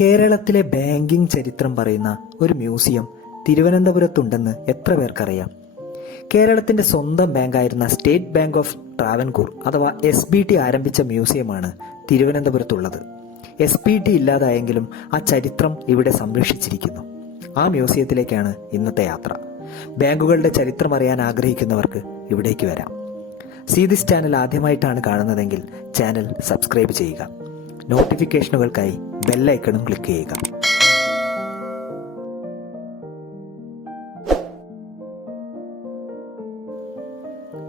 കേരളത്തിലെ ബാങ്കിംഗ് ചരിത്രം പറയുന്ന ഒരു മ്യൂസിയം തിരുവനന്തപുരത്തുണ്ടെന്ന് എത്ര പേർക്കറിയാം? കേരളത്തിന്റെ സ്വന്തം ബാങ്കായിരുന്ന സ്റ്റേറ്റ് ബാങ്ക് ഓഫ് ട്രാവൻകൂർ അഥവാ എസ് ബി ടി ആരംഭിച്ച മ്യൂസിയമാണ് തിരുവനന്തപുരത്തുള്ളത്. എസ് ബി ടി ഇല്ലാതായെങ്കിലും ആ ചരിത്രം ഇവിടെ സംരക്ഷിച്ചിരിക്കുന്നു. ആ മ്യൂസിയത്തിലേക്കാണ് ഇന്നത്തെ യാത്ര. ബാങ്കുകളുടെ ചരിത്രം അറിയാൻ ആഗ്രഹിക്കുന്നവർക്ക് ഇവിടേക്ക് വരാം. സി ദിസ് ചാനൽ ആദ്യമായിട്ടാണ് കാണുന്നതെങ്കിൽ ചാനൽ സബ്സ്ക്രൈബ് ചെയ്യുക. നോട്ടിഫിക്കേഷനുകൾക്കായി ബെല്ലൈക്കണും ക്ലിക്ക് ചെയ്യുക.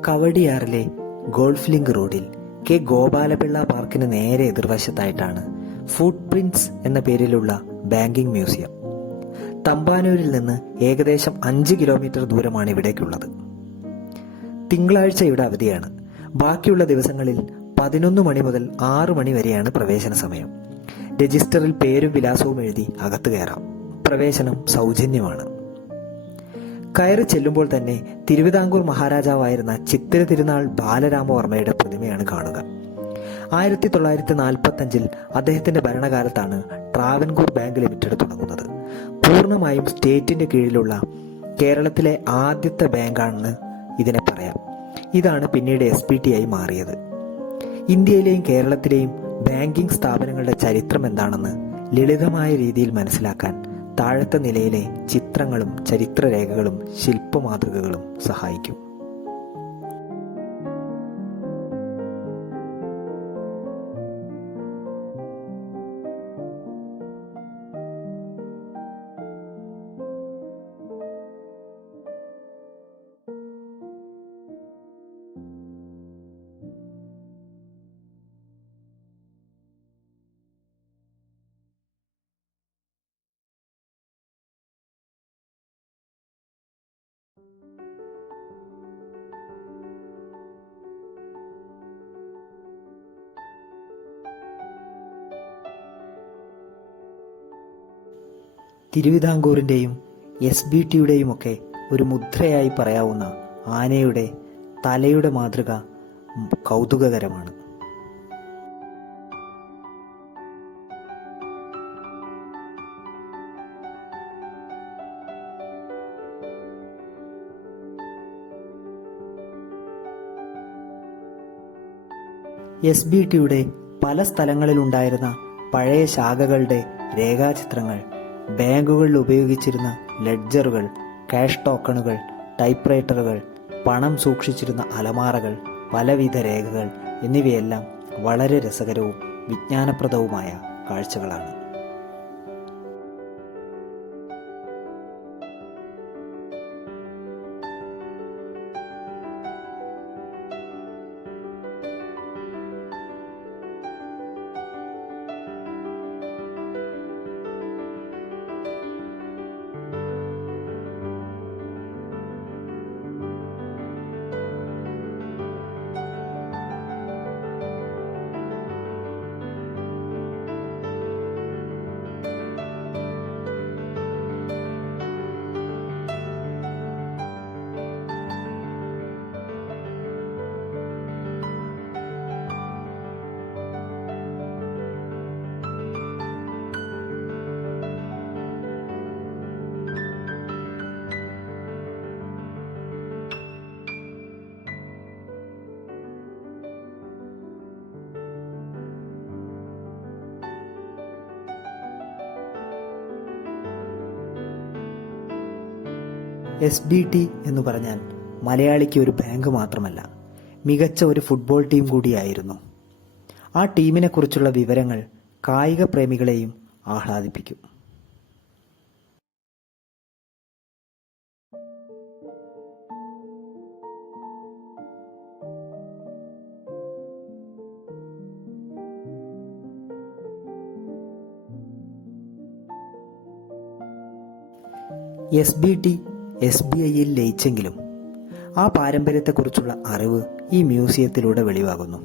കവടിയാറിലെ ഗോൾഫ് ലിങ്ക് റോഡിൽ കെ ഗോപാലപിള്ള പാർക്കിന് നേരെ എതിർവശത്തായിട്ടാണ് ഫുട് പ്രിന്റ്സ് എന്ന പേരിലുള്ള ബാങ്കിംഗ് മ്യൂസിയം. തമ്പാനൂരിൽ നിന്ന് ഏകദേശം അഞ്ച് കിലോമീറ്റർ ദൂരമാണ് ഇവിടേക്കുള്ളത്. തിങ്കളാഴ്ച ഇവിടെ അവധിയാണ്. ബാക്കിയുള്ള ദിവസങ്ങളിൽ പതിനൊന്ന് മണി മുതൽ ആറ് മണി വരെയാണ് പ്രവേശന സമയം. രജിസ്റ്ററിൽ പേരും വിലാസവും എഴുതി അകത്ത് കയറാം. പ്രവേശനം സൗജന്യമാണ്. കയറി ചെല്ലുമ്പോൾ തന്നെ തിരുവിതാംകൂർ മഹാരാജാവായിരുന്ന ചിത്തിര തിരുനാൾ ബാലരാമവർമ്മയുടെ പ്രതിമയാണ് കാണുക. ആയിരത്തി തൊള്ളായിരത്തി നാൽപ്പത്തി അഞ്ചിൽ അദ്ദേഹത്തിന്റെ ഭരണകാലത്താണ് ട്രാവൻകൂർ ബാങ്ക് ലിമിറ്റഡ് തുടങ്ങുന്നത്. പൂർണമായും സ്റ്റേറ്റിന്റെ കീഴിലുള്ള കേരളത്തിലെ ആദ്യത്തെ ബാങ്കാണെന്ന് ഇതിനെ പറയാം. ഇതാണ് പിന്നീട് എസ് പി ടി ആയി മാറിയത്. ഇന്ത്യയിലെയും കേരളത്തിലെയും ബാങ്കിംഗ് സ്ഥാപനങ്ങളുടെ ചരിത്രം എന്താണെന്ന് ലളിതമായ രീതിയിൽ മനസ്സിലാക്കാൻ താഴത്തെ നിലയിലെ ചിത്രങ്ങളും ചരിത്രരേഖകളും ശില്പമാതൃകകളും സഹായിക്കും. തിരുവിതാംകൂറിന്റെയും എസ് ബി ടിയുടെയും ഒക്കെ ഒരു മുദ്രയായി പറയാവുന്ന ആനയുടെ തലയുടെ മാതൃക കൗതുകകരമാണ്. എസ് ബി ടിയുടെ പല സ്ഥലങ്ങളിലുണ്ടായിരുന്ന പഴയ ശാഖകളുടെ രേഖാചിത്രങ്ങൾ ബാങ്കുകളിൽ ഉപയോഗിച്ചിരുന്ന ലെഡ്ജറുകൾ ക്യാഷ് ടോക്കണുകൾ ടൈപ്പ്റൈറ്ററുകൾ പണം സൂക്ഷിച്ചിരുന്ന അലമാറകൾ പലവിധ രേഖകൾ എന്നിവയെല്ലാം വളരെ രസകരവും വിജ്ഞാനപ്രദവുമായ കാഴ്ചകളാണ്. എസ് ബി ടി എന്ന് പറഞ്ഞാൽ മലയാളിക്ക് ഒരു ബാങ്ക് മാത്രമല്ല മികച്ച ഒരു ഫുട്ബോൾ ടീം കൂടിയായിരുന്നു. ആ ടീമിനെ കുറിച്ചുള്ള വിവരങ്ങൾ കായിക പ്രേമികളെയും ആഹ്ലാദിപ്പിക്കും. S B T S B ഐയിൽ ലയിച്ചെങ്കിലും ആ പാരമ്പര്യത്തെക്കുറിച്ചുള്ള അറിവ് ഈ മ്യൂസിയത്തിലൂടെ വെളിവാകുന്നു.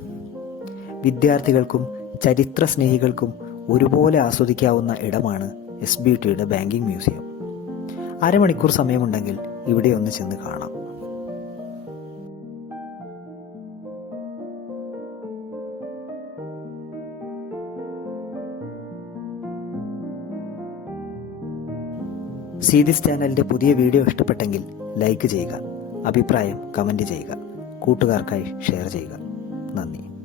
വിദ്യാർത്ഥികൾക്കും ചരിത്ര സ്നേഹികൾക്കും ഒരുപോലെ ആസ്വദിക്കാവുന്ന ഇടമാണ് എസ് ബി ടിയുടെ ബാങ്കിംഗ് മ്യൂസിയം. അരമണിക്കൂർ സമയമുണ്ടെങ്കിൽ ഇവിടെ ഒന്ന് ചെന്ന് കാണാം. സീരീസ് ചാനലിന്റെ പുതിയ വീഡിയോ ഇഷ്ടപ്പെട്ടെങ്കിൽ ലൈക്ക് ചെയ്യുക അഭിപ്രായം കമന്റ് ചെയ്യുക കൂട്ടുകാർക്കായി ഷെയർ ചെയ്യുക. നന്ദി.